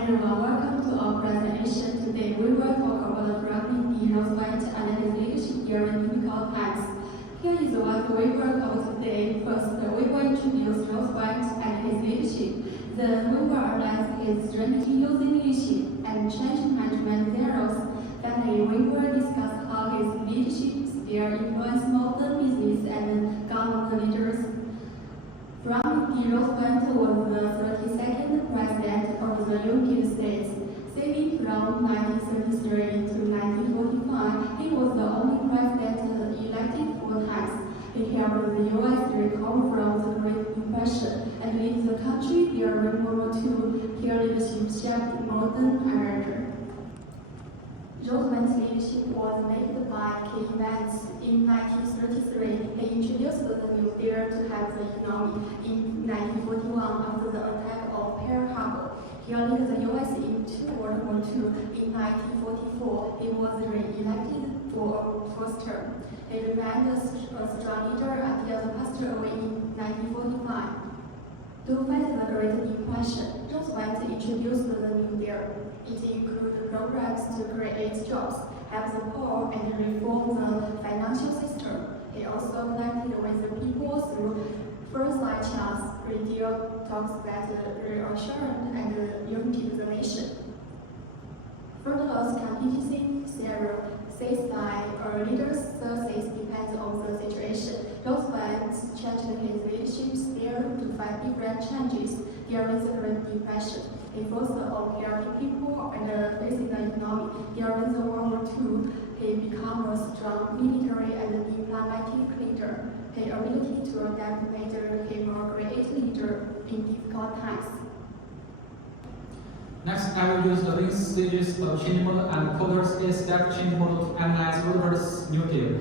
everyone, welcome to our presentation. Today we will talk about Franklin D. Roosevelt and his leadership during difficult times. Here is what we will cover today. First, we will introduce Roosevelt and his leadership. Then we will analyze his strategy using leadership and change management theories. Finally, we will discuss how his leadership sphere influenced modern business and government leaders. Franklin D. Roosevelt was the 32nd President of the United States. Serving from 1933 to 1945, he was the only president elected 4 times. He helped the U.S. recover from the Great Depression and lead the country during World War II. His leadership shaped modern America. Roosevelt's leadership was marked by key events. In 1933, he introduced the New Deal to help the economy. In 1941, after the attack of Pearl Harbor, he led the U.S. into World War II. In 1944, he was re-elected for a 4th term. He remained a strong leader until he passed away in 1945. To fight the Great Depression, Roosevelt introduced the New Deal. It included programs to create jobs, help the poor, and reform the financial system. He also connected with the people through furs such as radio talks that reassured and united the nation. Further loss contingency theory says that a leader's success depends on the situation. Roosevelt changed his leadership style to fight different changes during the Great Depression. He focused on helping people and facing the economy. During the World War II, he became a strong military and diplomatic leader. His ability to adapt made him a great leader in difficult times. Next, I will use the Lean stages of change model and Porter's 8-step change model to analyze Roosevelt's New Deal.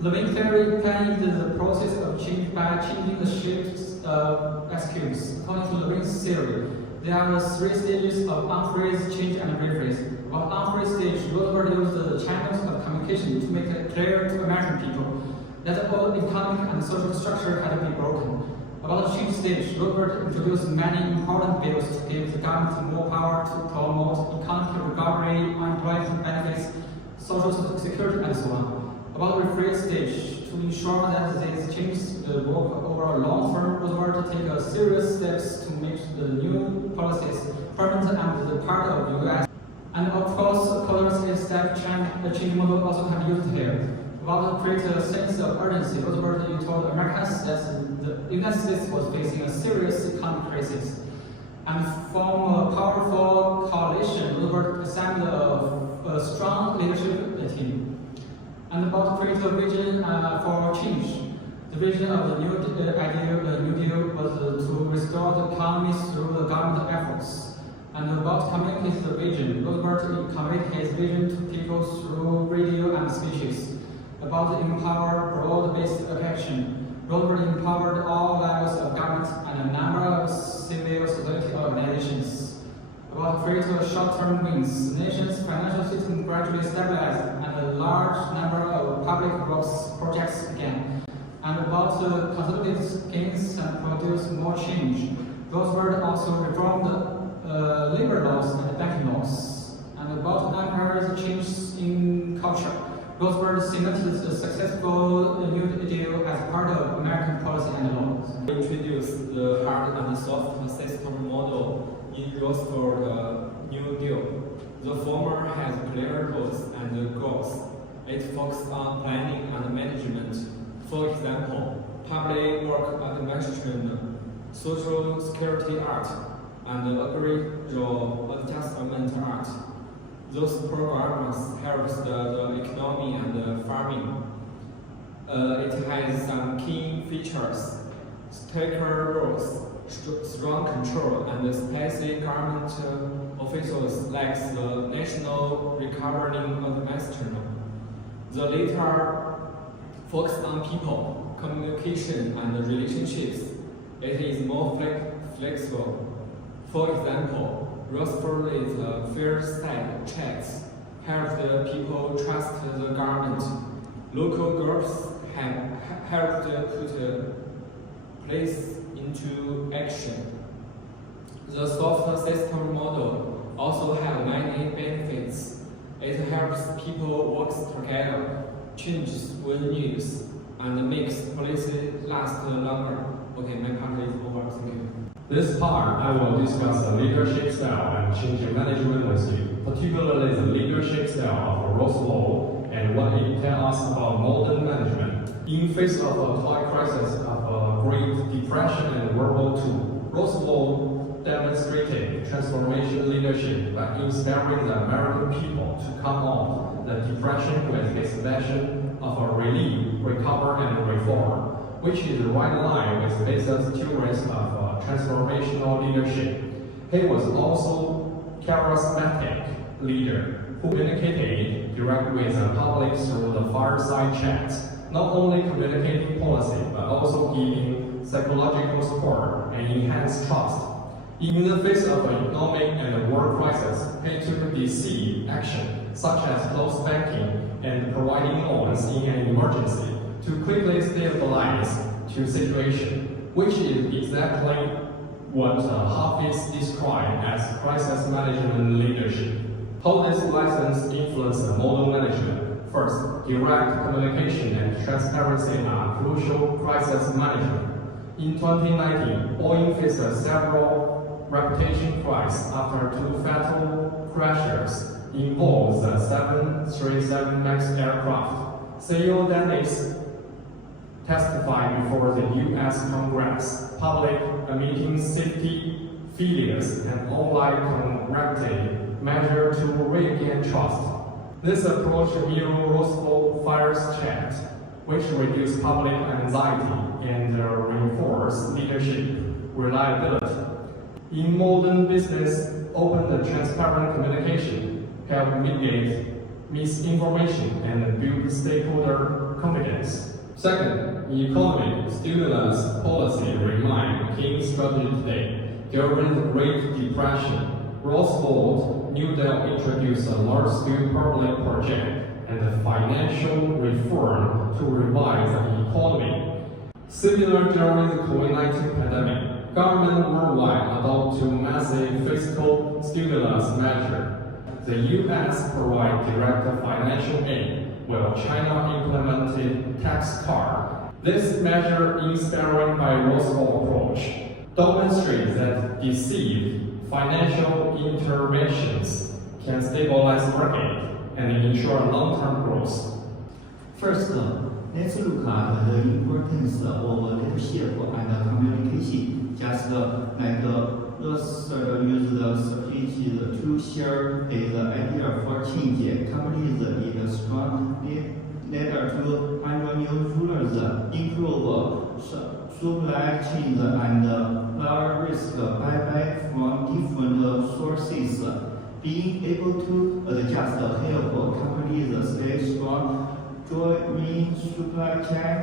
The Lean theory planned the process of change by changing the shapes of executives. According to the Lean theory, there are 3 stages of unphrased change and rephrase. About unphrased stage, Roosevelt used the channels of communication to make it clear to American people that the old economic and social structure had to be broken. About the change stage, Roosevelt introduced many important bills to give the government more power to promote economic recovery, unemployment benefits, social security, and so on. About the rephrase stage, to ensure that these changes work over a long term, Roosevelt take serious steps to make the new policies permanent and the part of the U.S. And of course, Porter's 8-step change model also can be used here. About to create a sense of urgency, Roosevelt told Americans that the United States was facing a serious economic crisis. And from a powerful coalition, Roosevelt assembled a strong leadership team. And about to create a vision for change. The vision of the New Deal was to restore the economy through the government efforts. And about to communicate the vision, Roosevelt conveyed his vision to people through radio and speeches. About to empower broad-based action, Roosevelt empowered all levels of government and a number of civil society organizations. About to create a short-term wins, the nation's financial system gradually stabilized and a large number of public growth projects began. And about to consolidate gains and produce more change, Roosevelt also reformed labor laws and banking laws. And about to encourage change in culture, Roosevelt cemented the successful New Deal as part of American policy and law. We introduced the hard and soft system model in Roosevelt's New Deal. The former has clear roles and goals. It focuses on planning and management. For example, public work administration, social security act, and agricultural adjustment act. Those programs help the economy and farming. It has some key features: stricter rules, strong control, and specific government officials like the National Recovery Administration. The latter focuses on people, communication, and relationships. It is more flexible. For example, Roosevelt's fair side checks help the people trust the government. Local groups have helped put place into action. The soft system model also has many benefits. It helps people work together, changes when news, and makes policy last longer. Okay, my part is over. Thank you. This part, I will discuss the leadership style and change management with you, particularly the leadership style of Roosevelt and what it tells us about modern management. In face of a high crisis of a Great Depression and World War II, Roosevelt demonstrated transformation leadership by inspiring the American people to come out the Depression with his vision of a relief, recover, and reform, which is right in line with basic theories of transformational leadership. He was also a charismatic leader who communicated directly with the public through the fireside chats, not only communicating policy but also giving psychological support and enhanced trust. In the face of an economic and world crisis, he took decisive action, such as closed banking and providing loans in an emergency to quickly stabilize the situation, which is exactly what Hafiz described as crisis management leadership. How this lessons influence modern management? First, direct communication and transparency are crucial crisis management. In 2019, Boeing faced several reputation crises after two fatal crashes involved the 737 MAX aircraft. CEO Dennis testified before the U.S. Congress, public admitting safety failures and online corrective measures to regain trust. This approach mirrors Roosevelt Fireside Chat, which reduced public anxiety and reinforced leadership reliability. In modern business, open and transparent communication help mitigate misinformation and build stakeholder confidence. Second, in economy, stimulus policy remain a key strategy today. During the Great Depression, Roosevelt New Deal introduced a large-scale public project and a financial reform to revive the economy. Similar during the COVID-19 pandemic, government worldwide adopted massive fiscal stimulus measures. The U.S. provided direct financial aid, while China implemented tax cut. This measure, inspired by Roosevelt approach, demonstrates that decisive financial interventions can stabilize market and ensure long-term growth. First, let's look at the importance of leadership and communication. Just like Roosevelt used the speech to share his idea for change, companies need a strong leader to handle new rulers, improve supply chains, and lower risk buyback from different sources. Being able to adjust help companies stay strong during supply chain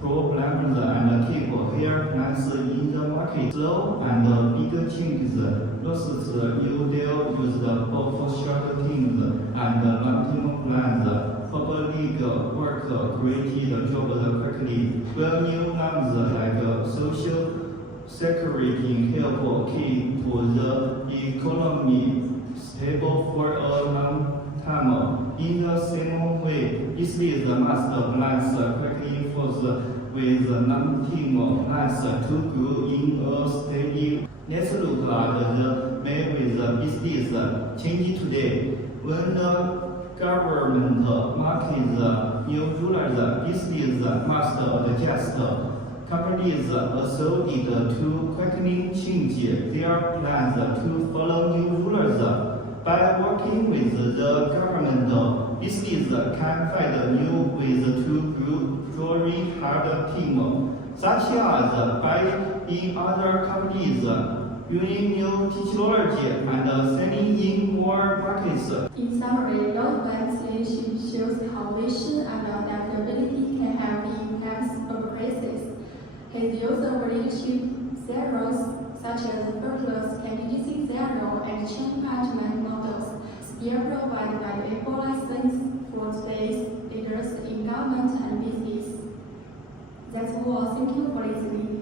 problems and keep their plans in the market. Slow and big changes. Roosevelt New Deal used both short-term and long-term plans. Public work created jobs quickly, while new ones like social security help keep the economy stable for a long time. In the same way, business must plan quickly with long-term plans to grow in a steady. Let's look at the way with business change today. When the government markets new rulers, business must adjust. Companies also need to quickly change their plans to follow new rulers. By working with the government, business can find new ways to grow during hard times, such as buying other companies, using new technology, and selling in more markets. In summary, relevant leadership shows how vision and adaptability can help in times of crisis. His use of leadership zeros, such as Berkeley's contingency zero and change management models, still provide valuable lessons for today's leaders in government and business. That's all. Thank you for listening.